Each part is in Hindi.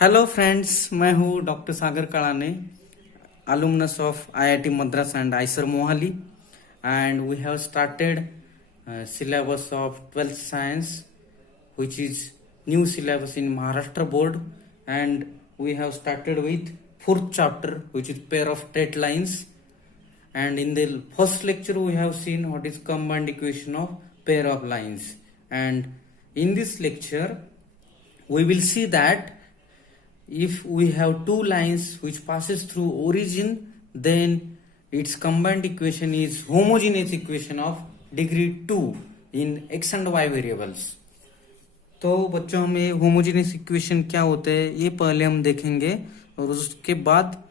हेलो फ्रेंड्स, मैं हूँ doctor Sagar Kadane, alumnus of IIT Madras and IISER Mohali, and we have started syllabus of 12th science, which is new syllabus in Maharashtra board, and we have started with fourth chapter, which is pair of straight lines. And in the first lecture we have seen what is combined equation of pair of lines, and in this lecture we will see that if we have two lines which passes through origin, then its combined equation is homogeneous equation of degree 2 in x and y variables. तो बच्चों में होमोजेनियस इक्वेशन क्या होते हैं ये पहले हम देखेंगे, और उसके बाद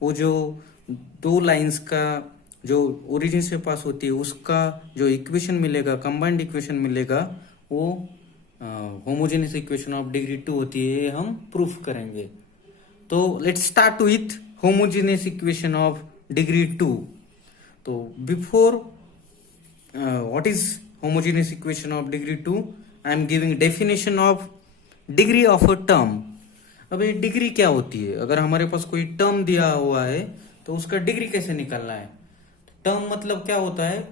वो जो दो लाइंस का जो ओरिजिन से पास होती है उसका जो इक्वेशन मिलेगा, कंबाइंड इक्वेशन मिलेगा, वो होमोजेनियस इक्वेशन ऑफ डिग्री 2 होती है, ये हम प्रूफ करेंगे. तो let's start with homogeneous equation of degree 2. तो before what is homogeneous equation of degree 2, I am giving definition of degree of a term. अब ये डिग्री क्या होती है? अगर हमारे पास कोई टर्म दिया हुआ है तो उसका डिग्री कैसे निकालना है? टर्म मतलब क्या होता है?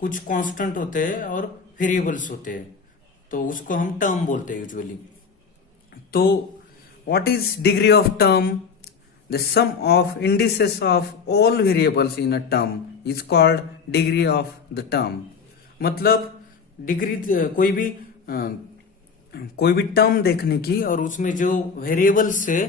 कुछ कांस्टेंट होते हैं और वेरिएबल्स होते हैं, तो उसको हम टर्म बोलते हैं यूजुअली. तो what is degree of term? The sum of indices of all variables in a term is called degree of the term. मतलब डिग्री कोई भी टर्म देखने की और उसमें जो वेरिएबल्स है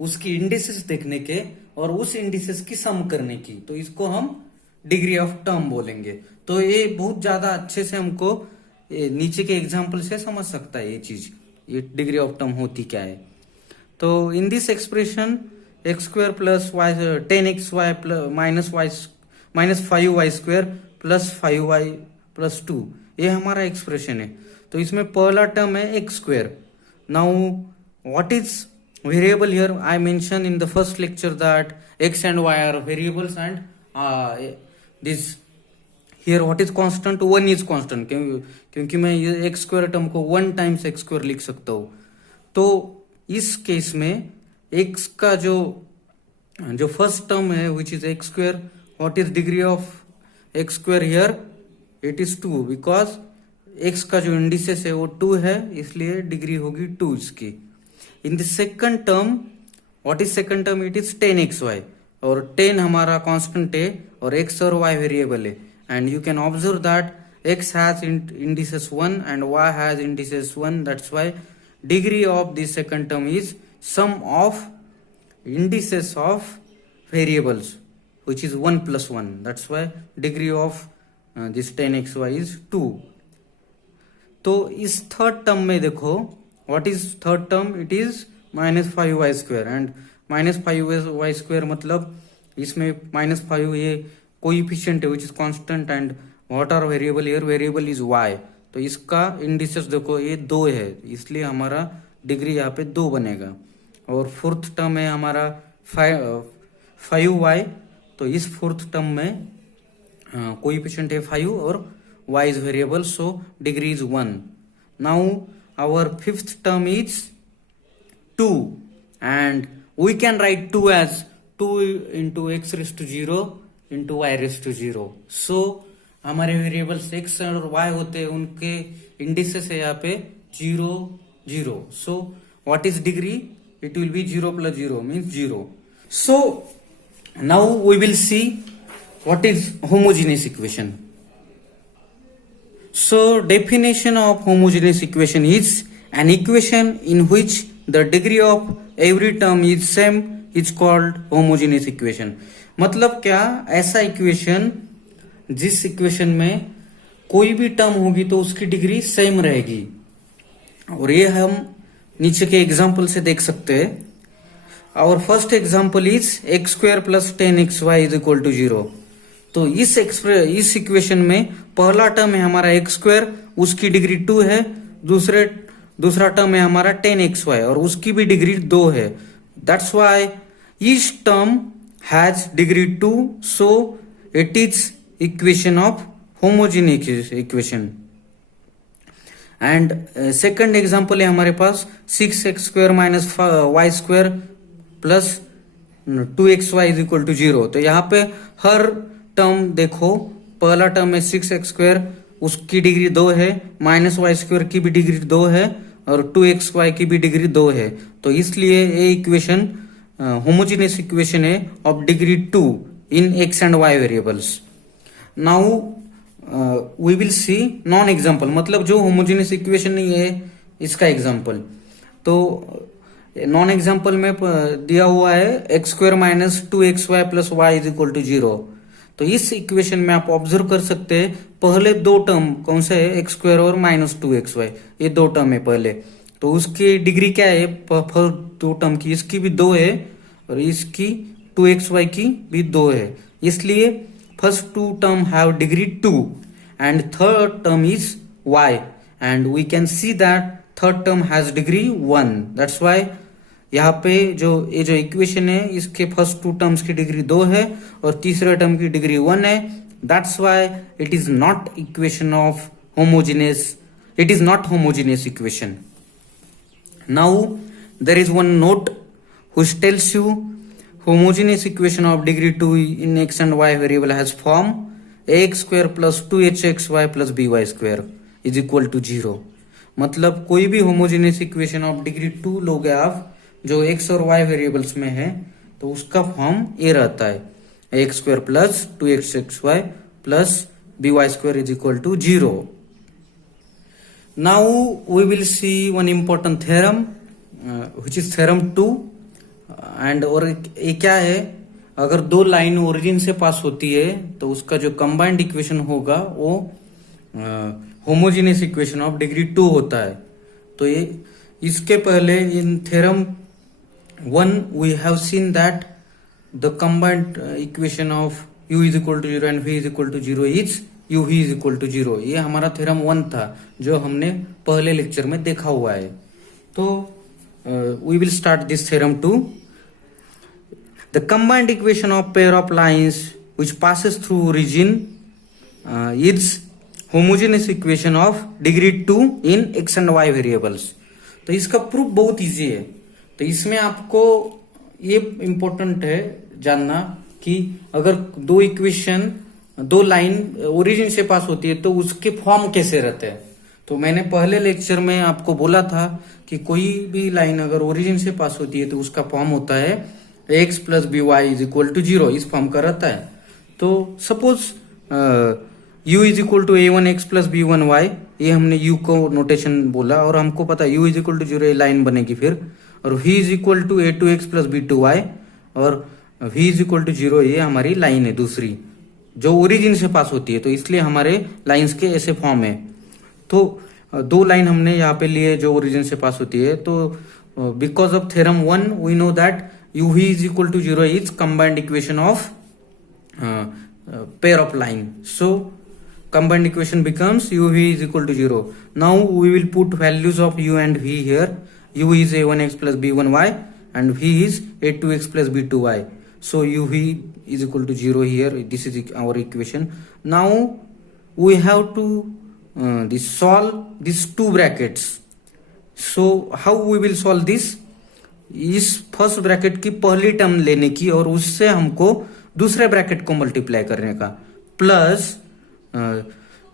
उसकी इंडिसेस देखने के और उस इंडिसेस की सम करने की, तो इसको हम डिग्री ऑफ टर्म बोलेंगे. तो ये बहुत ज्यादा अच्छे से हमको नीचे के एग्जाम्पल से समझ सकता है ये चीज, ये डिग्री ऑफ टर्म होती क्या है. तो in this expression x square plus y 10xy minus 5y square plus 5y plus 2, ये हमारा एक्सप्रेशन है. तो इसमें पहला टर्म है x square. Now what is variable here? I mention in the first lecture that x and y are variables and this here what is constant? 1 is constant, क्योंकि मैं ये एक्स स्क्वायर टर्म को 1 टाइम्स एक्स स्क्वायर लिख सकता हूं. तो इस केस में एक्स का जो फर्स्ट टर्म है which is x square, what is degree of x square here? It is 2, because x का जो इंडिसेस है वो 2 है, इसलिए डिग्री होगी 2 इसकी. In the second term, what is second term? It is 10xy, और 10 हमारा कांस्टेंट है और x और y वेरिएबल है. And you can observe that x has indices 1 and y has indices 1. That's why degree of the second term is sum of indices of variables, which is 1 plus 1. That's why degree of this 10xy is 2. तो इस थर्ड टर्म में देखो, what is third term? It is minus 5y square, and minus 5y square मतलब इसमें minus 5 ये कोएफिशिएंट है which is constant, and what are variable here? Variable is y. तो इसका इंडिसेस देखो ये 2 है, इसलिए हमारा डिग्री यहाँ पे 2 बनेगा. और फोर्थ टर्म है हमारा 5y, तो इस फोर्थ टर्म में कोएफिशिएंट है 5 और y is variable, so degree is 1. Now our fifth term is 2, and we can write 2 as 2 into x raised to 0 into y raised to 0. सो हमारे वेरिएबल्स x और y होते हैं, उनके इंडिसेस है यहाँ पे 0 0. So what is degree? It will be 0 plus 0 means 0. So now we will see what is homogeneous equation. So definition of homogeneous equation is an equation in which the degree of every term is same is called homogeneous equation. मतलब क्या? ऐसा इक्वेशन जिस इक्वेशन में कोई भी टर्म होगी तो उसकी डिग्री सेम रहेगी, और ये हम नीचे के एग्जाम्पल से देख सकते हैं. Our first example is x square plus 10xy is equal to 0. तो इस इक्वेशन में पहला टर्म है हमारा एक्स स्क्वायर, उसकी डिग्री 2 है. दूसरा टर्म है हमारा 10xy और उसकी भी डिग्री 2 है. That's Y each term has degree 2, so it is equation of homogeneous equation. And second example है हमारे पास 6x² minus y² plus 2xy is equal to 0। तो यहाँ पे हर टर्म देखो, पहला टर्म है 6x², उसकी डिग्री 2 है, माइनस y² की भी डिग्री 2 है और 2xy की भी डिग्री 2 है। तो इसलिए ये इक्वेशन होमोजेनियस इक्वेशन है of degree 2 in x and y variables. Now we will see non example, मतलब जो होमोजेनियस इक्वेशन नहीं है इसका एग्जाम्पल। तो नॉन एग्जाम्पल में दिया हुआ है x² minus 2xy plus y is equal to 0। तो इस इक्वेशन में आप ऑब्जर्व कर सकते हैं पहले दो टर्म कौन से है, x² और माइनस 2xy, ये दो टर्म है पहले। तो उसकी डिग्री क्या है दो टर्म की, इसकी भी 2 है और इसकी 2xy की भी 2 है। इसलिए first two term have degree 2 and third term is y and we can see that third term has degree 1। That's why यहाँ पे ये जो इक्वेशन है इसके फर्स्ट टू टर्म्स की डिग्री 2 है और तीसरे टर्म की डिग्री 1 है। That's why it is not equation of homogeneous, it is not homogeneous equation. Now there is one note which tells you homogeneous equation of degree 2 in x and y variable has form ax² plus 2hxy plus by² is equal to 0। मतलब कोई भी होमोजेनियस इक्वेशन ऑफ डिग्री 2 लोगे आप जो x और y वेरिएबल्स में है तो उसका फॉर्म ये रहता है ax² plus 2hxy plus by² is equal to 0। Now we will see one important theorem which is theorem 2 and और ये क्या है, अगर दो लाइन ओरिजिन से पास होती है तो उसका जो कंबाइंड इक्वेशन होगा वो होमोजेनियस इक्वेशन ऑफ डिग्री 2 होता है। तो ये इसके पहले in theorem 1 we have seen that the combined equation of u is equal to 0 and v is equal to 0 is u v is equal to 0। ये हमारा थ्योरम 1 था जो हमने पहले लेक्चर में देखा हुआ है। तो we will start this theorem 2। The combined equation of pair of lines which passes through origin is homogeneous equation of degree 2 in x and y variables। तो इसका प्रूफ बहुत इजी है। तो इसमें आपको ये इम्पोर्टेंट है जानना कि अगर दो इक्वेशन दो लाइन ओरिजिन से पास होती है तो उसके फॉर्म कैसे रहते हैं। तो मैंने पहले लेक्चर में आपको बोला था कि कोई भी लाइन अगर ओरिजिन से पास होती है तो उसका फॉर्म होता है x plus b y is equal to 0, इस फॉर्म का रहता है। तो suppose u is equal to a1x plus b1y, ये हमने u को नोटेशन बोला और हमको पता है u इज इक्वल टू 0 ये लाइन बनेगी फिर, और v is equal to a2x plus b2y और v इज इक्वल टू 0 ये हमारी लाइन है दूसरी जो ओरिजिन से पास होती है। तो इसलिए हमारे लाइंस के ऐसे फॉर्म है। तो दो लाइन हमने यहाँ पे लिए जो ओरिजिन से पास होती है। तो because of theorem 1 we know that u v is equal to 0 is combined equation of pair of line. So combined equation becomes u v is equal to 0। now we will put values of u and v here। u is a1x plus b1y and v is a2x plus b2y। so u v is equal to 0 here, this is our equation। now we have to solve these two brackets। so how we will solve this, इस फर्स्ट ब्रैकेट की पहली टर्म लेने की और उससे हमको दूसरे ब्रैकेट को मल्टीप्लाई करने का, प्लस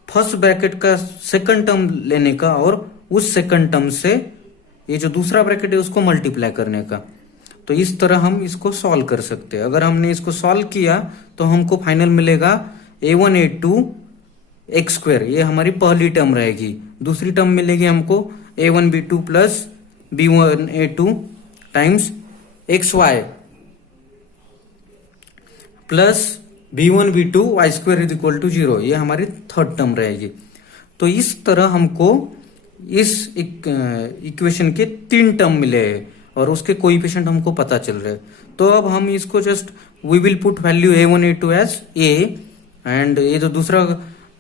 फर्स्ट ब्रैकेट का सेकंड टर्म लेने का और उस सेकंड टर्म से ये जो दूसरा ब्रैकेट है उसको मल्टीप्लाई करने का। तो इस तरह हम इसको सॉल्व कर सकते हैं। अगर हमने इसको सॉल्व किया तो हमको फाइनल मिलेगा a1 a2 x², ये हमारी पहली टर्म रहेगी। दूसरी टर्म मिलेगी हमको a1 b2 plus b1 a2 times xy plus b1 b2 y² is equal to 0, ये हमारी थर्ड टर्म रहेगी। तो इस तरह हमको इस इक्वेशन के 3 टर्म मिले हैं और उसके कोएफिशिएंट हमको पता चल रहे हैं। तो अब हम इसको just we will put value a1 a2 as a and ये जो दूसरा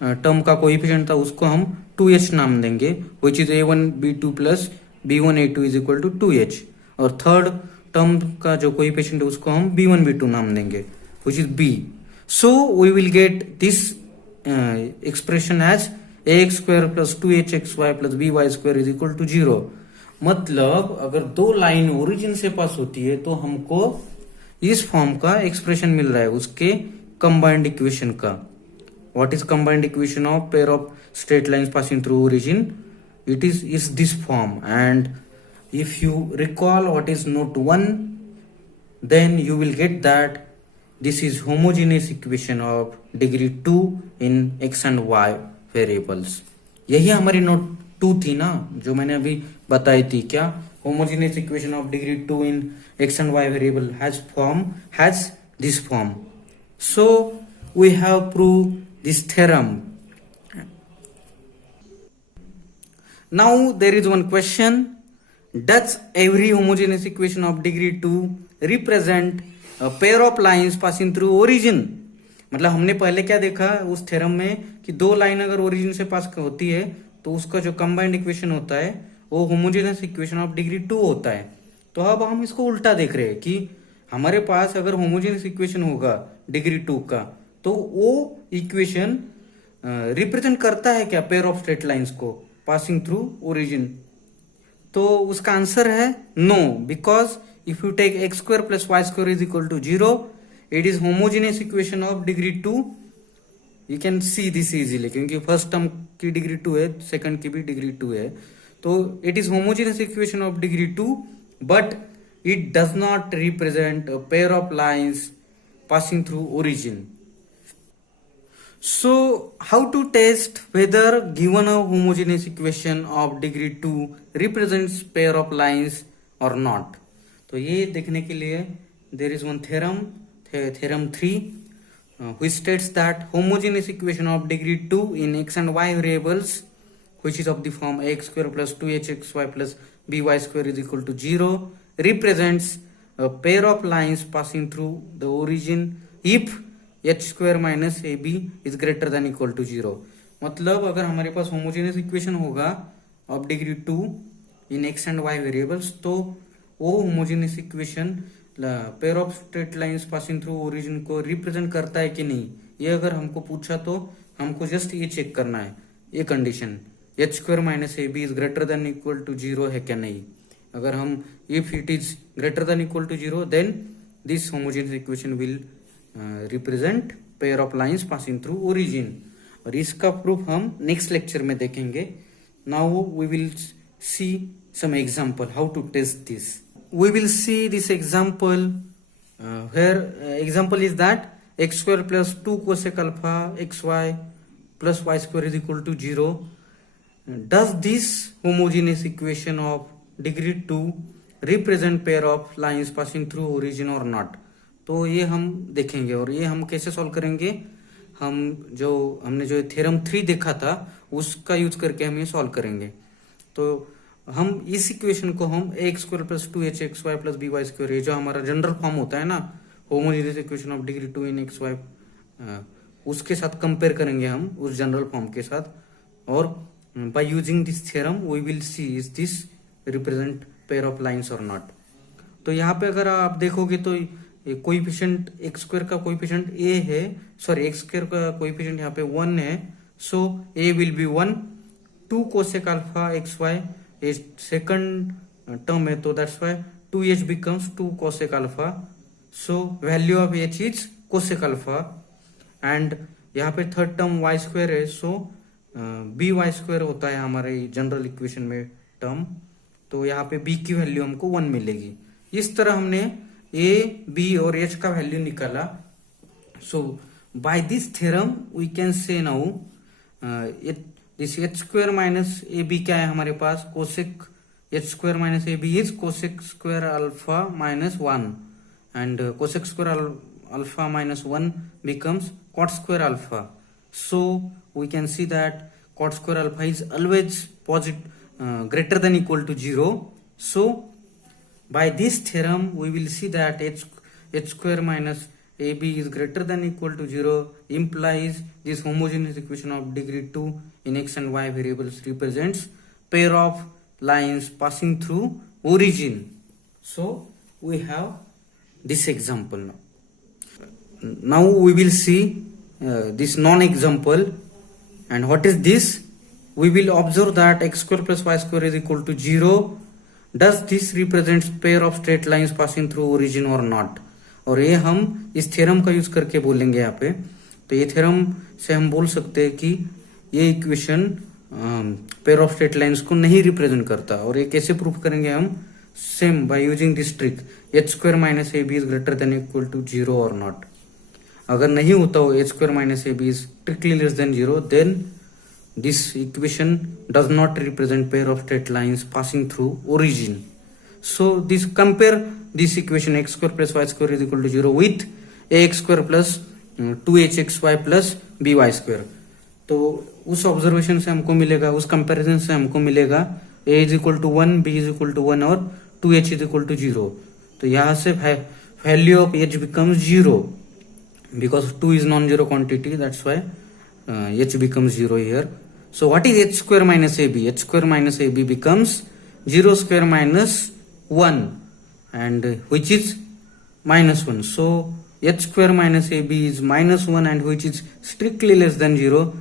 टर्म का कोएफिशिएंट था उसको हम 2h नाम देंगे, which is a1 b2 plus b1 a2 is equal to 2h। और थर्ड टर्म का जो कोएफिशिएंट है उसको हम b1 b2 नाम देंगे, which is b। So we will get this expression as ax square plus 2hxy plus by square is equal to 0। मतलब अगर दो लाइन ओरिजिन से पास होती है तो हमको इस फॉर्म का एक्सप्रेशन मिल रहा है उसके कंबाइंड इक्वेशन का। What is combined equation of pair of straight lines passing through origin? It is this form. And if you recall what is note 1, then you will get that this is homogeneous equation of degree 2 in x and y variables। यही हमारी नोट 2 थी ना, जो मैंने अभी बताई थी। क्या? homogeneous equation of degree 2 in x and y variable has this form। so we have proved this theorem। now there is one question: does every homogeneous equation of degree 2 represent a pair of lines passing through origin? मतलब हमने पहले क्या देखा उस थ्योरम में कि दो लाइन अगर ओरिजिन से पास होती है तो उसका जो कंबाइंड इक्वेशन होता है वो होमोजेनियस इक्वेशन ऑफ डिग्री 2 होता है। तो अब हम इसको उल्टा देख रहे हैं कि हमारे पास अगर होमोजेनियस इक्वेशन होगा डिग्री 2 का तो वो इक्वेशन रिप्रेजेंट करता है क्या पेयर ऑफ स्ट्रेट लाइंस को पासिंग थ्रू ओरिजिन? तो उसका आंसर है no, because if you take x square plus y square is equal to 0, it is homogeneous equation of degree 2। you can see this easily क्योंकि फर्स्ट टर्म की डिग्री 2 है, सेकंड की भी डिग्री 2 है। तो it is homogeneous equation of degree 2 but it does not represent a pair of lines passing through origin। so how to test whether given a homogeneous equation of degree 2 represents pair of lines or not? तो ये देखने के लिए there is one theorem 3 which states that homogeneous equation of degree 2 in x and y variables which is of the form ax square plus 2hxy plus by square is equal to 0 represents a pair of lines passing through the origin if h square minus ab is greater than equal to 0। मतलब अगर हमारे पास homogeneous equation होगा of degree 2 in x and y variables तो वो homogeneous equation pair of straight lines passing through origin को रिप्रेजेंट करता है कि नहीं, ये अगर हमको पूछा तो हमको जस्ट ये चेक करना है, ये condition h square minus a b is greater than equal to 0 है क्या नहीं। अगर हम if it is greater than equal to 0 then this homogeneous equation will represent pair of lines passing through origin. और इसका प्रूफ हम नेक्स्ट लेक्चर में देखेंगे। Now we will see some example how to test this। we will see this example where example is that x square plus 2 cosec alpha xy plus y square is equal to 0। does this homogeneous equation of degree 2 represent pair of lines passing through origin or not? तो ये हम देखेंगे। और ये हम कैसे सॉल्व करेंगे? हमने जो थ्योरम 3 देखा था उसका यूज करके हम ये सॉल्व करेंगे। तो हम इस इक्वेशन को हम x square plus 2hxy plus by square, ये जो हमारा जनरल फॉर्म होता है ना homogeneous equation of degree 2 in xy, उसके साथ कंपेयर करेंगे हम उस जनरल फॉर्म के साथ। और by using this theorem we will see is this represent pair of lines और नॉट। तो यहाँ पे अगर आप देखोगे तो कोएफिशिएंट एक्स स्क्वायर का कोएफिशिएंट ए है, सॉरी एक्स स्क्वायर का कोएफिशिएंट यहाँ पे 1 है। So a will be 1, 2 cosec alpha xy ये सेकंड टर्म है तो that's why 2h becomes 2 cosec alpha. So value of h is cosec alpha. And यहाँ पे थर्ड टर्म y स्क्वायर है, सो by स्क्वायर होता है हमारे जनरल इक्वेशन में टर्म। तो यहाँ पे b की वैल्यू हमको 1 मिलेगी। इस तरह हमने a, b और h का वैल्यू निकाला। So by this theorem we can say now this h square minus a b क्या है हमारे पास, cosec h square minus a b is cosec square alpha minus 1 and cosec square alpha minus 1 becomes cot square alpha। so we can see that cot square alpha is always greater than equal to 0। so by this theorem we will see that h square minus ab is greater than equal to 0 implies this homogeneous equation of degree 2 in x and y variables represents pair of lines passing through origin। so we have this example now। Now we will see this non-example। and what is this? we will observe that x square plus y square is equal to 0. Does this represents pair of straight lines passing through origin or not? और ये हम इस थ्योरम का यूज करके बोलेंगे यहाँ पे. तो ये थ्योरम से हम बोल सकते हैं कि ये equation pair of straight lines को नहीं रिप्रेजेंट करता. और ये कैसे प्रूफ करेंगे हम? Same by using this trick, h square minus a b is greater than equal to 0 और नॉट. अगर नहीं होता हो h square minus a b is strictly less than 0, then this equation does not represent pair of straight lines passing through origin. So this compare this equation x square plus y square is equal to 0 with ax square plus 2hxy plus by square. तो उस ऑब्जर्वेशन से हमको मिलेगा, उस कंपैरिजन से हमको मिलेगा a is equal to 1, b is equal to 1 और 2h इज इक्वल टू 0. तो यहाँ से value of h becomes 0 because 2 is non-zero quantity, that's why h becomes 0 here. So what is h square minus ab? H square minus ab becomes 0 square minus 1, and which is minus 1. So h square minus ab is minus 1, and which is strictly less than 0.